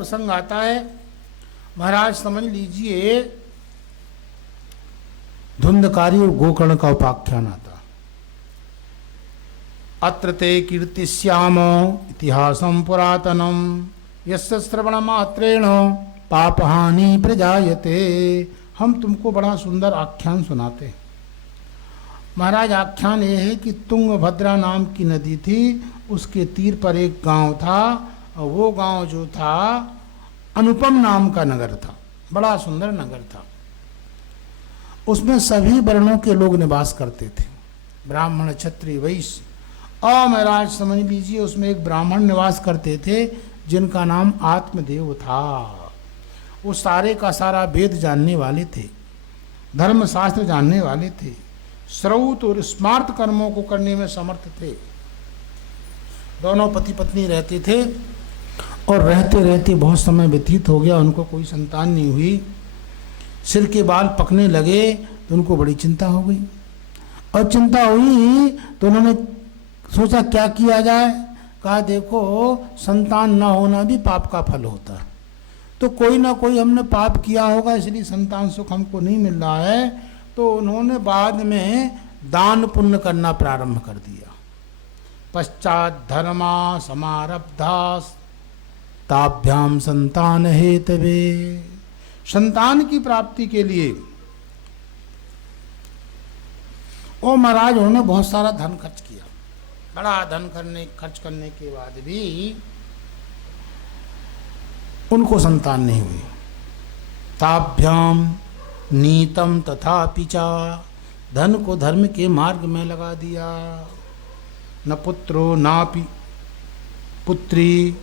प्रसंग आता है। महाराज समझ लीजिए धुंधकारी और गोकर्ण का उपाख्यान आता। अत्र ते कीर्तिश्याम इतिहासं पुरातनम यस्य श्रवण मात्रेण पापहानि प्रजायते। हम तुमको बड़ा सुंदर आख्यान सुनाते हैं। महाराज आख्यान ये है कि तुंगभद्रा नाम की नदी थी, उसके तीर पर एक गांव था और वो गांव जो था अनुपम नाम का नगर था, बड़ा सुंदर नगर था। उसमें सभी वर्णों के लोग निवास करते थे, ब्राह्मण क्षत्रिय वैश्य। और महाराज समझ लीजिए उसमें एक ब्राह्मण निवास करते थे जिनका नाम आत्मदेव था। वो सारे का सारा वेद जानने वाले थे, धर्मशास्त्र जानने वाले थे, श्रौत और स्मार्त कर्मों को करने में समर्थ थे। दोनों पति पत्नी रहते थे और रहते रहते बहुत समय व्यतीत हो गया, उनको कोई संतान नहीं हुई। सिर के बाल पकने लगे तो उनको बड़ी चिंता हो गई, और चिंता हुई तो उन्होंने सोचा क्या किया जाए। कहा देखो संतान ना होना भी पाप का फल होता है, तो कोई ना कोई हमने पाप किया होगा इसलिए संतान सुख हमको नहीं मिल रहा है। तो उन्होंने बाद में दान पुण्य करना प्रारंभ कर दिया। पश्चात धर्मा समारब्धास ताभ्याम संतान हेतवे। संतान की प्राप्ति के लिए ओ महाराज उन्होंने बहुत सारा धन खर्च किया। बड़ा धन खर्च करने के बाद भी उनको संतान नहीं हुई। ताभ्याम नीतम तथा पिचा। धन को धर्म के मार्ग में लगा दिया। न पुत्रो ना पुत्री,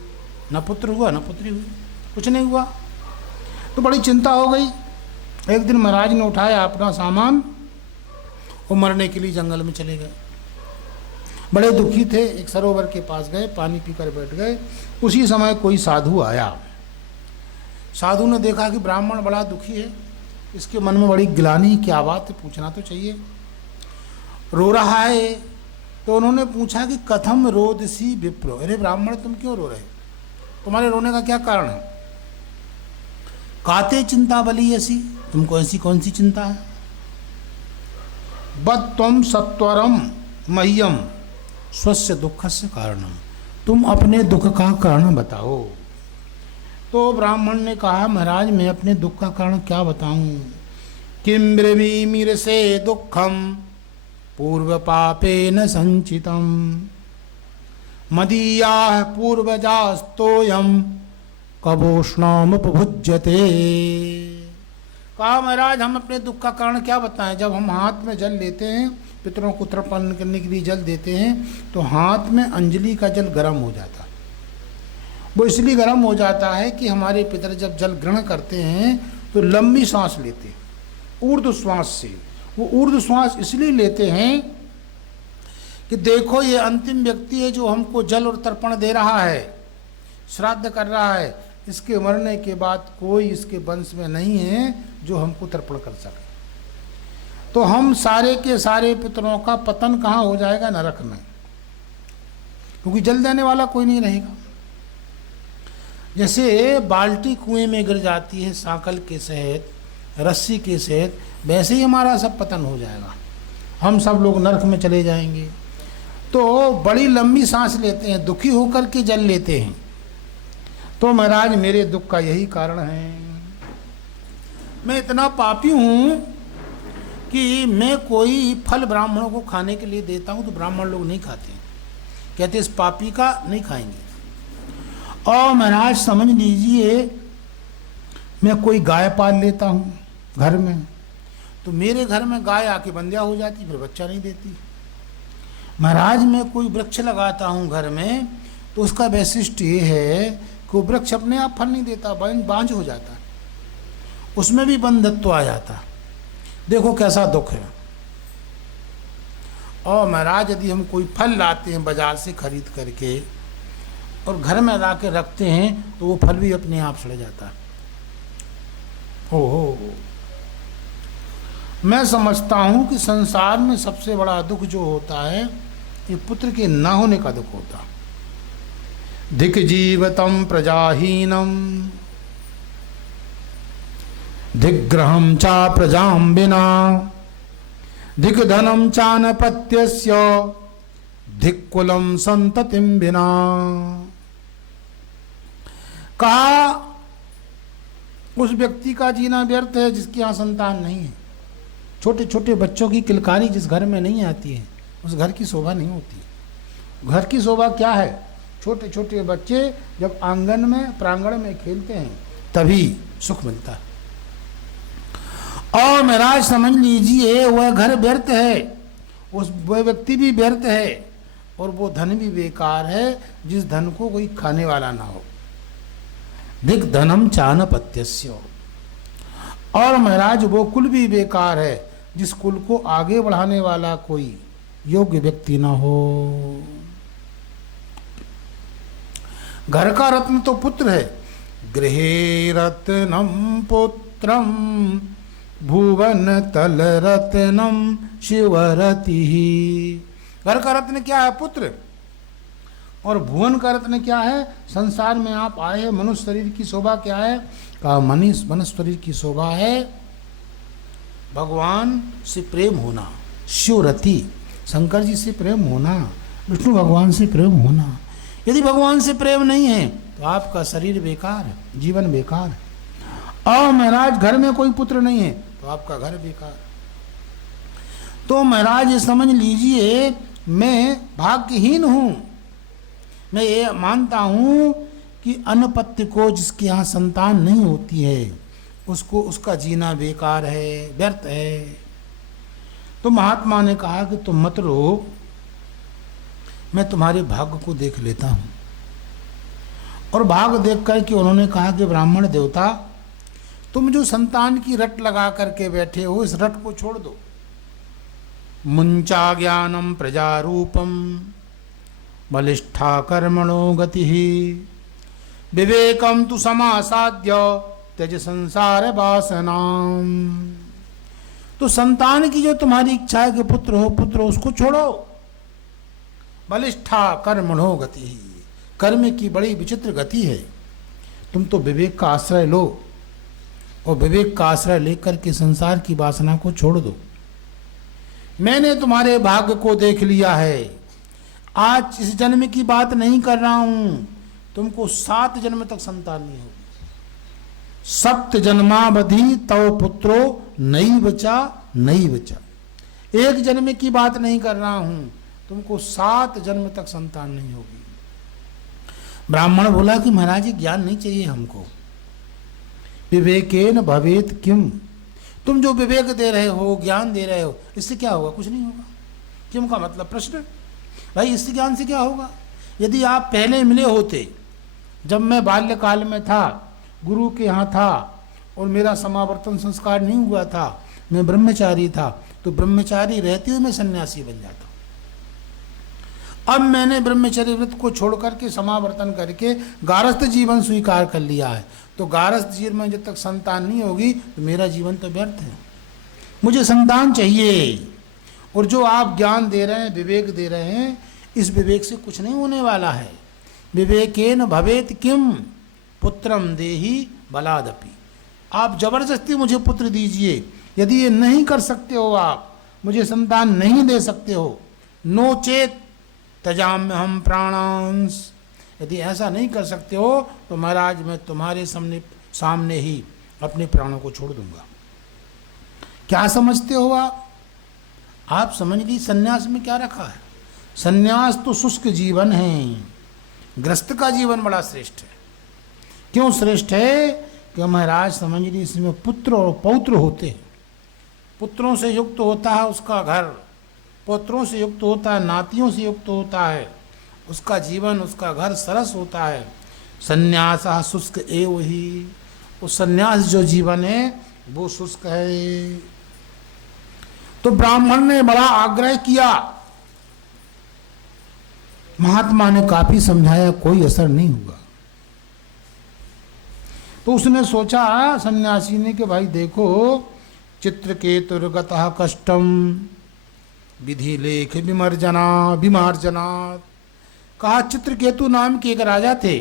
न पुत्र हुआ न पुत्री हुई, कुछ नहीं हुआ। तो बड़ी चिंता हो गई। एक दिन महाराज ने उठाया अपना सामान और मरने के लिए जंगल में चले गए। बड़े दुखी थे, एक सरोवर के पास गए, पानी पीकर बैठ गए। उसी समय कोई साधु आया। साधु ने देखा कि ब्राह्मण बड़ा दुखी है, इसके मन में बड़ी गिलानी, क्या बात है, पूछना तो चाहिए। रो रहा है तो उन्होंने पूछा कि कथम रोदसी विप्रो। अरे ब्राह्मण तुम क्यों रो रहे, तुम्हारे रोने का क्या कारण है। काते चिंता बली ऐसी, तुमको ऐसी कौन सी चिंता है। बद त्वम सत्वरम मह्यम स्वस्य दुखस्य कारणम। तुम अपने दुख का कारण बताओ। तो ब्राह्मण ने कहा महाराज मैं अपने दुख का कारण क्या बताऊं। किम ब्रवीमिर से दुखम पूर्व पापे न संचितम मदीया पूर्वजास्तोयम कबोष्णामुपभुज्यते। कहा महाराज हम अपने दुख का कारण क्या बताएं। जब हम हाथ में जल लेते हैं, पितरों को तर्पण करने के लिए जल देते हैं, तो हाथ में अंजलि का जल गर्म हो जाता है। वो इसलिए गर्म हो जाता है कि हमारे पितर जब जल ग्रहण करते हैं तो लंबी सांस लेते हैं, ऊर्ध्व श्वास से। वो ऊर्ध्व श्वास इसलिए लेते हैं कि देखो ये अंतिम व्यक्ति है जो हमको जल और तर्पण दे रहा है, श्राद्ध कर रहा है। इसके मरने के बाद कोई इसके वंश में नहीं है जो हमको तर्पण कर सके। तो हम सारे के सारे पितरों का पतन कहाँ हो जाएगा, नरक में, क्योंकि जल देने वाला कोई नहीं रहेगा। जैसे बाल्टी कुएं में गिर जाती है सांकल के सहित, रस्सी के सहित, वैसे ही हमारा सब पतन हो जाएगा, हम सब लोग नरक में चले जाएंगे। तो बड़ी लंबी सांस लेते हैं, दुखी होकर के जल लेते हैं। तो महाराज मेरे दुख का यही कारण है। मैं इतना पापी हूँ कि मैं कोई फल ब्राह्मणों को खाने के लिए देता हूँ तो ब्राह्मण लोग नहीं खाते, कहते इस पापी का नहीं खाएंगे। और महाराज समझ लीजिए मैं कोई गाय पाल लेता हूँ घर में, तो मेरे घर में गाय आके बंध्या हो जाती, फिर बच्चा नहीं देती। महाराज मैं कोई वृक्ष लगाता हूँ घर में, तो उसका वैशिष्ट्य ये है कि वो वृक्ष अपने आप फल नहीं देता, बांझ हो जाता, उसमें भी बंधत्व आ जाता। देखो कैसा दुख है। और महाराज यदि हम कोई फल लाते हैं बाजार से खरीद करके और घर में ला के रखते हैं तो वो फल भी अपने आप सड़ जाता है। हो मैं समझता हूँ कि संसार में सबसे बड़ा दुख जो होता है ये पुत्र के ना होने का दुख होता। धिक जीवतम प्रजाहीनम धिग्रहम चा प्रजाम बिना धिक धनम चानपत्यस्य धिक कुलम संततिम बिना। कहा उस व्यक्ति का जीना व्यर्थ है जिसके यहाँ संतान नहीं है। छोटे छोटे बच्चों की किलकारी जिस घर में नहीं आती है उस घर की शोभा नहीं होती। घर की शोभा क्या है? छोटे छोटे बच्चे जब आंगन में प्रांगण में खेलते हैं तभी सुख मिलता है। और महाराज समझ लीजिए वह घर व्यर्थ है, वह व्यक्ति भी व्यर्थ है और वो धन भी बेकार है जिस धन को कोई खाने वाला ना हो। धिक धनम चानपत्यस्य। और महाराज वो कुल भी बेकार है जिस कुल को आगे बढ़ाने वाला कोई योग्य व्यक्ति ना हो। घर का रत्न तो पुत्र है। गृहे रत्नम पुत्रम भुवन तल रत्नम शिवरति। घर का रत्न क्या है? पुत्र। और भुवन का रत्न क्या है? संसार में आप आए हैं। मनुष्य शरीर की शोभा क्या है? कहा मनुष्य शरीर की शोभा है भगवान से प्रेम होना, शिवरति, शंकर जी से प्रेम होना, विष्णु भगवान से प्रेम होना। यदि भगवान से प्रेम नहीं है तो आपका शरीर बेकार है, जीवन बेकार है। और महाराज घर में कोई पुत्र नहीं है तो आपका घर बेकार। तो महाराज ये समझ लीजिए मैं भाग्यहीन हूं। मैं ये मानता हूं कि अनपत्य को जिसके यहाँ संतान नहीं होती है उसको उसका जीना बेकार है, व्यर्थ है। तो महात्मा ने कहा कि तुम मत रो, मैं तुम्हारे भाग्य को देख लेता हूं। और भाग्य देख करके उन्होंने कहा कि ब्राह्मण देवता तुम जो संतान की रट लगा करके बैठे हो इस रट को छोड़ दो। मुंचा ज्ञानम प्रजारूपम बलिष्ठा कर्मणो गति विवेकम तु समासाद्य त्यज संसार वासनाम। तो संतान की जो तुम्हारी इच्छा है कि पुत्र हो उसको छोड़ो। बलिष्ठा कर्मणो गति, कर्म की बड़ी विचित्र गति है। तुम तो विवेक का आश्रय लो और विवेक का आश्रय लेकर के संसार की वासना को छोड़ दो। मैंने तुम्हारे भाग्य को देख लिया है। आज इस जन्म की बात नहीं कर रहा हूं, तुमको 7 जन्म तक संतान नहीं होगी। 7 जन्मावधि तव पुत्रो नहीं बचा नहीं बचा। एक जन्म की बात नहीं कर रहा हूं, तुमको 7 जन्म तक संतान नहीं होगी। ब्राह्मण बोला कि महाराज जी ज्ञान नहीं चाहिए हमको। विवेकेन भवेत किम। तुम जो विवेक दे रहे हो, ज्ञान दे रहे हो, इससे क्या होगा? कुछ नहीं होगा। किम का मतलब प्रश्न। भाई इससे ज्ञान से क्या होगा? यदि आप पहले मिले होते, जब मैं बाल्यकाल में था, गुरु के यहाँ था और मेरा समावर्तन संस्कार नहीं हुआ था, मैं ब्रह्मचारी था, तो ब्रह्मचारी रहते हुए मैं सन्यासी बन जाता। अब मैंने ब्रह्मचर्य व्रत को छोड़ करके समावर्तन करके गारस्थ जीवन स्वीकार कर लिया है। तो गारस्थ जीवन में जब तक संतान नहीं होगी तो मेरा जीवन तो व्यर्थ है। मुझे संतान चाहिए। और जो आप ज्ञान दे रहे हैं, विवेक दे रहे हैं, इस विवेक से कुछ नहीं होने वाला है। विवेकेन भवेत किम पुत्रम देहि बलादपि। आप जबरदस्ती मुझे पुत्र दीजिए। यदि ये नहीं कर सकते हो, आप मुझे संतान नहीं दे सकते हो, नो चेत तजाम्य हम प्राणांस। यदि ऐसा नहीं कर सकते हो तो महाराज मैं तुम्हारे सामने ही अपने प्राणों को छोड़ दूंगा। क्या समझते हो आप? आप समझ ली सन्यास में क्या रखा है। सन्यास तो शुष्क जीवन है, गृहस्थ का जीवन बड़ा श्रेष्ठ है। क्यों श्रेष्ठ है? कि महाराज समझ ली इसमें पुत्र और पौत्र होते हैं। पुत्रों से युक्त होता है उसका घर, पुत्रों से युक्त होता है, नातियों से युक्त होता है, उसका जीवन, उसका घर सरस होता है। संन्यास शुष्क एव ही। उस संन्यास जो जीवन है वो शुष्क है। तो ब्राह्मण ने बड़ा आग्रह किया, महात्मा ने काफी समझाया, कोई असर नहीं हुआ। तो उसने सोचा सन्यासी ने कि भाई देखो, चित्रकेतुर्गतः कष्टम विधि लेख विमार्जना। कहा चित्रकेतु नाम के एक राजा थे,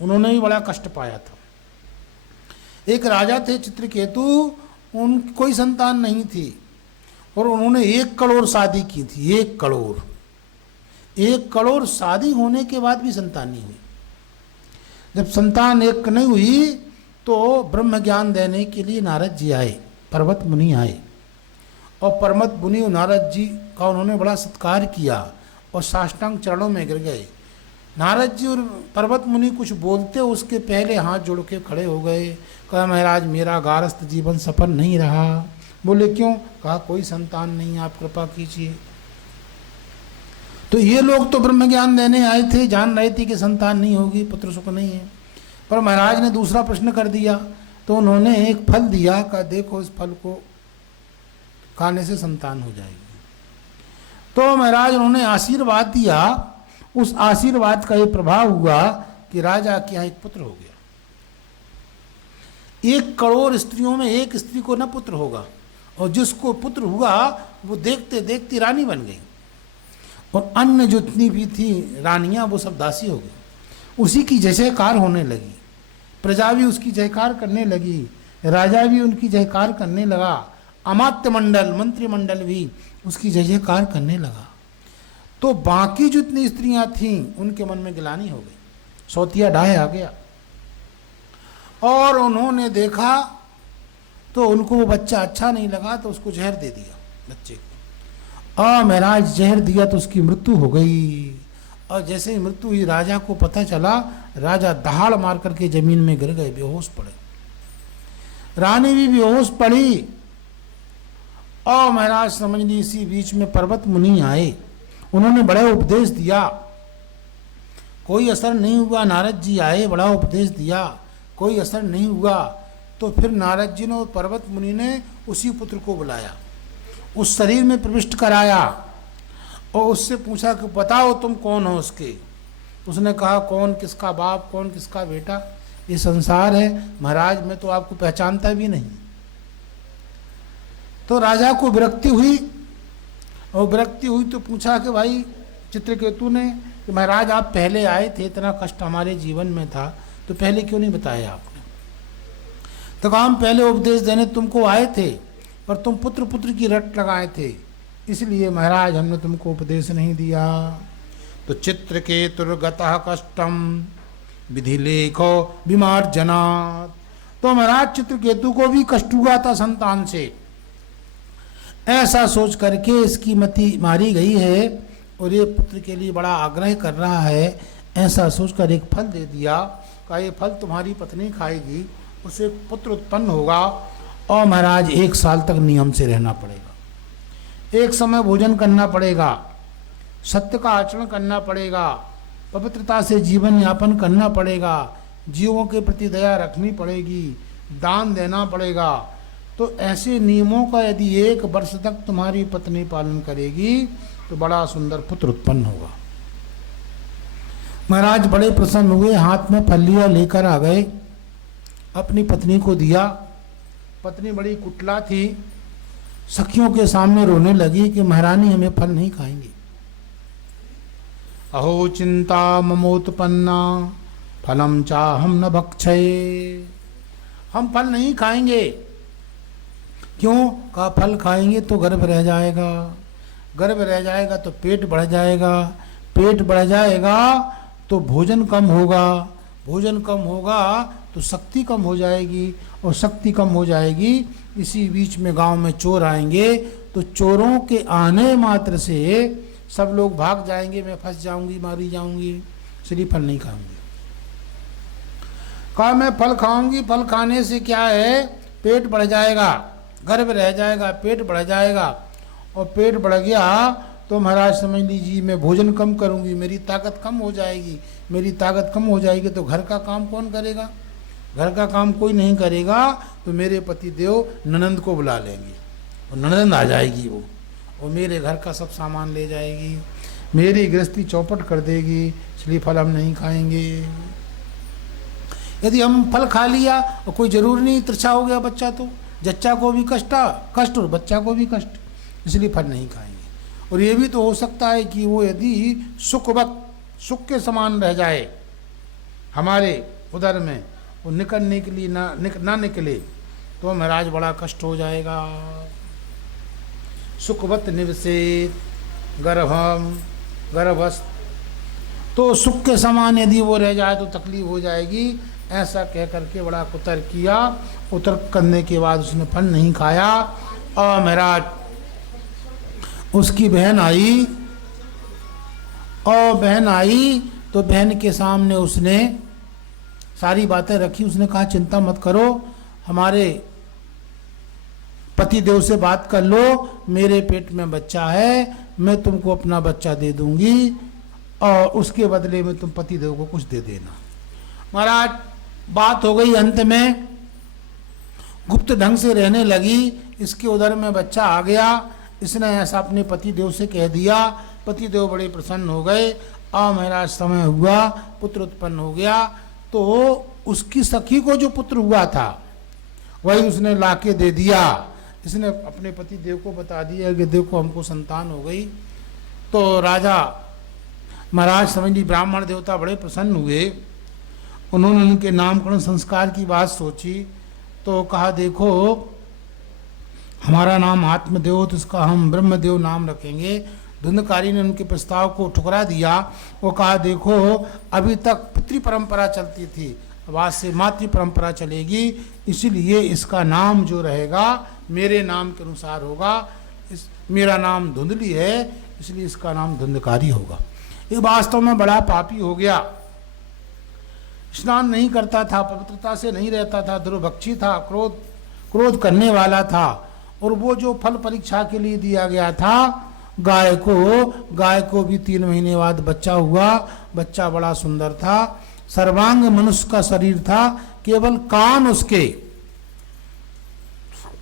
उन्होंने भी बड़ा कष्ट पाया था। एक राजा थे चित्रकेतु, उन कोई संतान नहीं थी और उन्होंने 1 करोड़ शादी की थी। 1 करोड़, 1 करोड़ शादी होने के बाद भी संतान नहीं हुई। जब संतान एक नहीं हुई तो ब्रह्म ज्ञान देने के लिए नारद जी आए, पर्वत मुनि आए और पर्वत मुनि नारद जी का उन्होंने बड़ा सत्कार किया और साष्टांग चरणों में गिर गए। नारद जी और पर्वत मुनि कुछ बोलते उसके पहले हाथ जोड़ के खड़े हो गए। कहा महाराज मेरा गारस्थ जीवन सफल नहीं रहा। बोले क्यों? कहा कोई संतान नहीं, आप कृपा कीजिए। तो ये लोग तो ब्रह्म ज्ञान देने आए थे, जान रहे थे कि संतान नहीं होगी, पुत्र सुख नहीं है, पर महाराज ने दूसरा प्रश्न कर दिया तो उन्होंने एक फल दिया, कहा देखो इस फल को खाने से संतान हो जाएगी। तो महाराज उन्होंने आशीर्वाद दिया, उस आशीर्वाद का ये प्रभाव हुआ कि राजा के यहाँ एक पुत्र हो गया। 1 करोड़ स्त्रियों में एक स्त्री को न पुत्र होगा, और जिसको पुत्र हुआ वो देखते देखते रानी बन गई, और अन्य जितनी भी थी रानियां वो सब दासी हो गई। उसी की जय जयकार होने लगी, प्रजा भी उसकी जयकार करने लगी, राजा भी उनकी जयकार करने लगा, अमात्य मंडल मंत्रिमंडल भी उसकी जय जयकार करने लगा। तो बाकी जितनी स्त्रियां थीं उनके मन में गिलानी हो गई, सौतिया डाहे आ गया, और उन्होंने देखा तो उनको वो बच्चा अच्छा नहीं लगा तो उसको जहर दे दिया बच्चे को। महाराज जहर दिया तो उसकी मृत्यु हो गई, और जैसे ही मृत्यु हुई राजा को पता चला, राजा दहाड़ मार करके जमीन में गिर गए, बेहोश पड़े। रानी भी बेहोश पड़ी, और महाराज समझ ली इसी बीच में पर्वत मुनि आए, उन्होंने बड़ा उपदेश दिया, कोई असर नहीं हुआ। नारद जी आए, बड़ा उपदेश दिया, कोई असर नहीं हुआ। तो फिर नारद जी ने और पर्वत मुनि ने उसी पुत्र को बुलाया, उस शरीर में प्रविष्ट कराया और उससे पूछा कि बताओ तुम कौन हो उसके। उसने कहा कौन किसका बाप, कौन किसका बेटा, ये संसार है महाराज, मैं तो आपको पहचानता भी नहीं। तो राजा को विरक्ति हुई, और विरक्ति हुई तो पूछा कि भाई चित्रकेतु ने कि महाराज आप पहले आए थे, इतना कष्ट हमारे जीवन में था, तो पहले क्यों नहीं बताया आपने? तो कहा हम पहले उपदेश देने तुमको आए थे, पर तुम पुत्र पुत्र की रट लगाए थे, इसलिए महाराज हमने तुमको उपदेश नहीं दिया। तो चित्रकेतुर्गतः कष्टम विधि लेखो विमार्जनात्। तो महाराज चित्रकेतु को भी कष्ट हुआ था संतान से, ऐसा सोच करके इसकी मति मारी गई है, और ये पुत्र के लिए बड़ा आग्रह कर रहा है। ऐसा सोचकर एक फल दे दिया, कहा ये फल तुम्हारी पत्नी खाएगी, उसे पुत्र उत्पन्न होगा, और महाराज 1 साल तक नियम से रहना पड़ेगा, एक समय भोजन करना पड़ेगा, सत्य का आचरण करना पड़ेगा, पवित्रता से जीवन यापन करना पड़ेगा, जीवों के प्रति दया रखनी पड़ेगी, दान देना पड़ेगा। तो ऐसे नियमों का यदि 1 वर्ष तक तुम्हारी पत्नी पालन करेगी तो बड़ा सुंदर पुत्र उत्पन्न होगा। महाराज बड़े प्रसन्न हुए, हाथ में फलिया लेकर आ गए, अपनी पत्नी को दिया। पत्नी बड़ी कुटला थी, सखियों के सामने रोने लगी कि महारानी हमें फल नहीं खाएंगे। अहो चिंता ममोत्पन्ना फलम चाहम न भक्षये। हम फल नहीं खाएंगे। क्यों? कहा फल खाएंगे तो गर्भ रह जाएगा, गर्भ रह जाएगा तो पेट बढ़ जाएगा, पेट बढ़ जाएगा तो भोजन कम होगा, भोजन कम होगा तो शक्ति कम हो जाएगी, और शक्ति कम हो जाएगी। इसी बीच में गांव में चोर आएंगे, तो चोरों के आने मात्र से सब लोग भाग जाएंगे, मैं फंस जाऊंगी, मारी जाऊंगी, इसलिए फल नहीं खाऊंगी। कहा मैं फल खाऊंगी, फल खाने से क्या है, पेट बढ़ जाएगा, गर्भ रह जाएगा, पेट बढ़ जाएगा, और पेट बढ़ गया तो महाराज समझ लीजिए मैं भोजन कम करूंगी, मेरी ताकत कम हो जाएगी, मेरी ताकत कम हो जाएगी तो घर का काम कौन करेगा? घर का काम कोई नहीं करेगा, तो मेरे पति देव ननंद को बुला लेंगे, और ननंद आ जाएगी वो, और मेरे घर का सब सामान ले जाएगी, मेरी गृहस्थी चौपट कर देगी, इसलिए फल हम नहीं खाएंगे। यदि हम फल खा लिया और कोई जरूर नहीं, तिरछा हो गया बच्चा, तो जच्चा को भी कष्ट और बच्चा को भी कष्ट, इसलिए फल नहीं खाएंगे। और ये भी तो हो सकता है कि वो यदि सुखवत सुख के समान रह जाए हमारे उदर में, वो निकलने के लिए ना निकले तो महाराज बड़ा कष्ट हो जाएगा। सुखवत निवसेत गर्भस्थ, तो सुख के समान यदि वो रह जाए तो तकलीफ हो जाएगी। ऐसा कह करके बड़ा कुतर किया। उतर करने के बाद उसने फल नहीं खाया। और महाराज उसकी बहन आई, और बहन आई तो बहन के सामने उसने सारी बातें रखी। उसने कहा चिंता मत करो, हमारे पति देव से बात कर लो, मेरे पेट में बच्चा है, मैं तुमको अपना बच्चा दे दूंगी और उसके बदले में तुम पति देव को कुछ दे देना। महाराज बात हो गई, अंत में गुप्त ढंग से रहने लगी। इसके उदर में बच्चा आ गया। इसने ऐसा अपने पति देव से कह दिया। पति देव बड़े प्रसन्न हो गए। और महाराज समय हुआ, पुत्र उत्पन्न हो गया। तो उसकी सखी को जो पुत्र हुआ था वही उसने लाके दे दिया। इसने अपने पति देव को बता दिया कि देखो हमको संतान हो गई। तो राजा महाराज समझ ली, ब्राह्मण देवता बड़े प्रसन्न हुए। उन्होंने उनके नामकरण संस्कार की बात सोची। तो कहा देखो हमारा नाम आत्मदेव, तो इसका हम ब्रह्मदेव नाम रखेंगे। धुंधकारी ने उनके प्रस्ताव को ठुकरा दिया। वो कहा देखो अभी तक पितृ परंपरा चलती थी, अब आज से मातृ परंपरा चलेगी, इसीलिए इसका नाम जो रहेगा मेरे नाम के अनुसार होगा। मेरा नाम धुंधली है, इसलिए इसका नाम धुंधकारी होगा। ये वास्तव में बड़ा पापी हो गया। स्नान नहीं करता था, पवित्रता से नहीं रहता था, दुर्भक्षी था, क्रोध करने वाला था। और वो जो फल परीक्षा के लिए दिया गया था गाय को भी 3 महीने बाद बच्चा हुआ। बच्चा बड़ा सुंदर था, सर्वांग मनुष्य का शरीर था, केवल कान उसके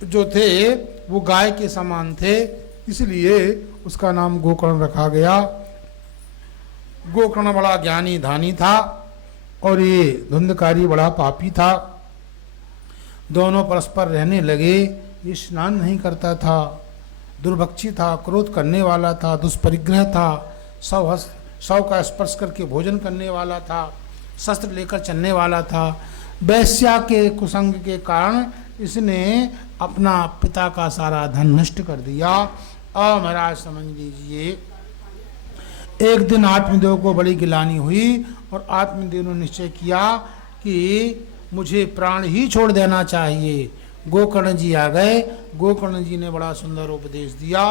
जो थे वो गाय के समान थे, इसलिए उसका नाम गोकर्ण रखा गया। गोकर्ण बड़ा ज्ञानी धानी था और ये धुंधकारी बड़ा पापी था। दोनों परस्पर रहने लगे। ये स्नान नहीं करता था, दुर्भक्षी था, क्रोध करने वाला था, दुष्परिग्रह था, सौ का स्पर्श करके भोजन करने वाला था, शस्त्र लेकर चलने वाला था। वैश्या के कुसंग के कारण इसने अपना पिता का सारा धन नष्ट कर दिया। और महाराज समझ लीजिए एक दिन आत्मदेव को बड़ी गिलानी हुई और आत्मदेव ने निश्चय किया कि मुझे प्राण ही छोड़ देना चाहिए। गोकर्ण जी आ गए। गोकर्ण जी ने बड़ा सुंदर उपदेश दिया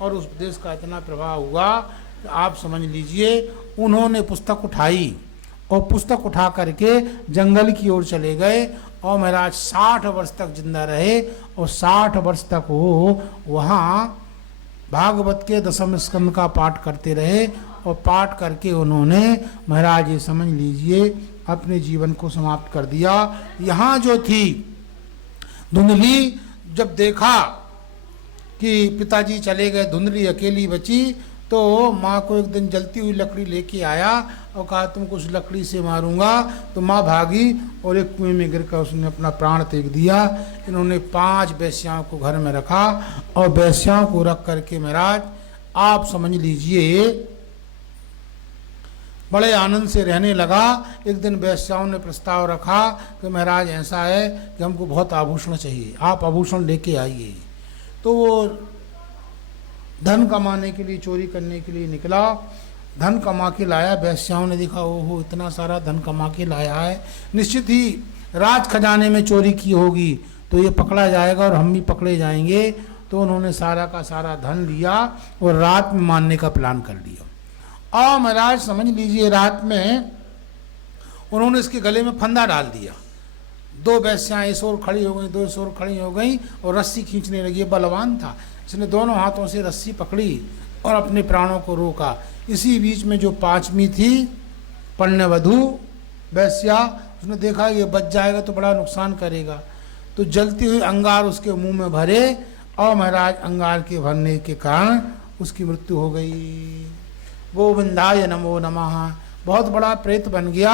और उस उपदेश का इतना प्रभाव हुआ कि आप समझ लीजिए उन्होंने पुस्तक उठाई और पुस्तक उठा करके जंगल की ओर चले गए। और महाराज 60 वर्ष तक जिंदा रहे और 60 वर्ष तक वो वहाँ भागवत के 10वें स्कंद का पाठ करते रहे। और पाठ करके उन्होंने महाराज ये समझ लीजिए अपने जीवन को समाप्त कर दिया। यहाँ जो थी धुंधली, जब देखा कि पिताजी चले गए, धुंधली अकेली बची, तो माँ को एक दिन जलती हुई लकड़ी लेके आया और कहा तुमको उस लकड़ी से मारूंगा। तो माँ भागी और एक कुएं में गिरकर उसने अपना प्राण त्याग दिया। इन्होंने 5 वेश्याओं को घर में रखा और वेश्याओं को रख करके महाराज आप समझ लीजिए बड़े आनंद से रहने लगा। एक दिन वेश्याओं ने प्रस्ताव रखा कि महाराज ऐसा है कि हमको बहुत आभूषण चाहिए, आप आभूषण लेके आइए। तो वो धन कमाने के लिए, चोरी करने के लिए निकला। धन कमा के लाया। वेश्याओं ने देखा ओहो इतना सारा धन कमा के लाया है, निश्चित ही राज खजाने में चोरी की होगी, तो ये पकड़ा जाएगा और हम भी पकड़े जाएंगे। तो उन्होंने सारा का सारा धन लिया और रात में मारने का प्लान कर लिया। और महाराज समझ लीजिए रात में उन्होंने इसके गले में फंदा डाल दिया। 2 वेश्याएं इस ओर खड़ी हो गई, 2 इस ओर खड़ी हो गई और रस्सी खींचने लगी। बलवान था, इसने दोनों हाथों से रस्सी पकड़ी और अपने प्राणों को रोका। इसी बीच में जो 5वीं थी पण्यवधू वैश्या, उसने देखा ये बच जाएगा तो बड़ा नुकसान करेगा, तो जलती हुई अंगार उसके मुंह में भरे और महाराज अंगार के भरने के कारण उसकी मृत्यु हो गई। गोविंदाय नमो नमः। बहुत बड़ा प्रेत बन गया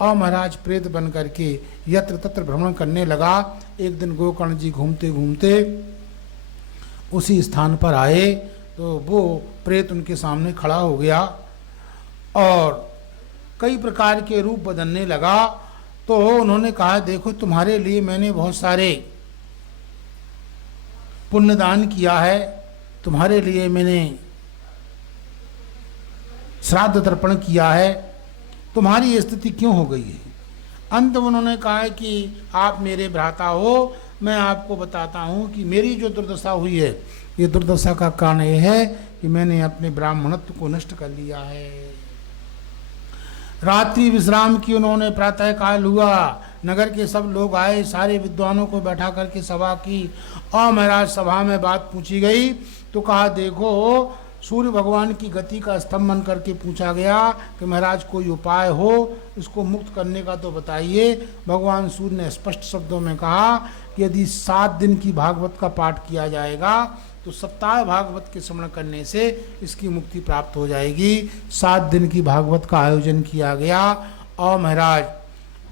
और महाराज प्रेत बन करके यत्र तत्र भ्रमण करने लगा। एक दिन गोकर्ण जी घूमते घूमते उसी स्थान पर आए तो वो प्रेत उनके सामने खड़ा हो गया और कई प्रकार के रूप बदलने लगा। तो उन्होंने कहा देखो तुम्हारे लिए मैंने बहुत सारे पुण्यदान किया है, तुम्हारे लिए मैंने श्राद्ध तर्पण किया है, तुम्हारी ये स्थिति क्यों हो गई है। अंत में उन्होंने कहा कि आप मेरे भ्राता हो, मैं आपको बताता हूँ कि मेरी जो दुर्दशा हुई है, ये दुर्दशा का कारण ये है कि मैंने अपने ब्राह्मणत्व को नष्ट कर लिया है। रात्रि विश्राम की उन्होंने, प्रातः काल हुआ, नगर के सब लोग आए, सारे विद्वानों को बैठा करके सभा की और महाराज सभा में बात पूछी गई तो कहा देखो सूर्य भगवान की गति का स्तंभन करके पूछा गया कि महाराज कोई उपाय हो इसको मुक्त करने का तो बताइए। भगवान सूर्य ने स्पष्ट शब्दों में कहा कि यदि 7 दिन की भागवत का पाठ किया जाएगा तो सप्ताह भागवत के श्रवण करने से इसकी मुक्ति प्राप्त हो जाएगी। 7 दिन की भागवत का आयोजन किया गया और महाराज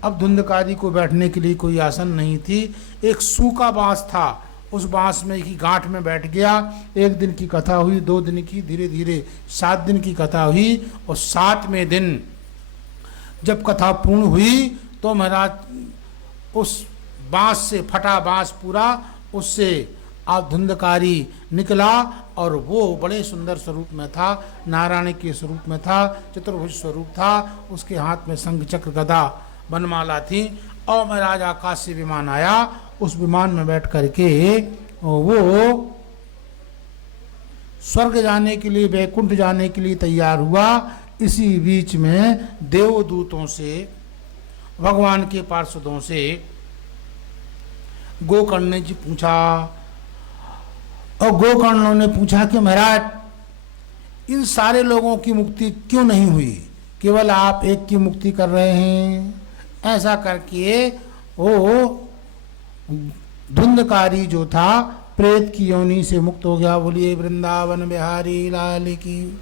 अब धुंधकारी को बैठने के लिए कोई आसन नहीं थी, एक सूखा बांस था, उस बांस में की गांठ में बैठ गया। 1 दिन की कथा हुई, 2 दिन की, धीरे धीरे 7 दिन की कथा हुई और 7वें दिन जब कथा पूर्ण हुई तो महाराज उस बांस से, फटा बांस पूरा, उससे आप धुंधकारी निकला और वो बड़े सुंदर स्वरूप में था, नारायण के स्वरूप में था, चतुर्भुज स्वरूप था, उसके हाथ में शंख चक्र गदा बनमाला थी और महाराज आकाश से विमान आया, उस विमान में बैठ करके वो स्वर्ग जाने के लिए, वैकुंठ जाने के लिए तैयार हुआ। इसी बीच में देवदूतों से, भगवान के पार्षदों से गोकर्ण ने जी पूछा, और गोकर्ण ने पूछा कि महाराज इन सारे लोगों की मुक्ति क्यों नहीं हुई, केवल आप एक की मुक्ति कर रहे हैं। ऐसा करके वो धुंधकारी जो था प्रेत की योनि से मुक्त हो गया। बोलिए वृंदावन बिहारी लाल की।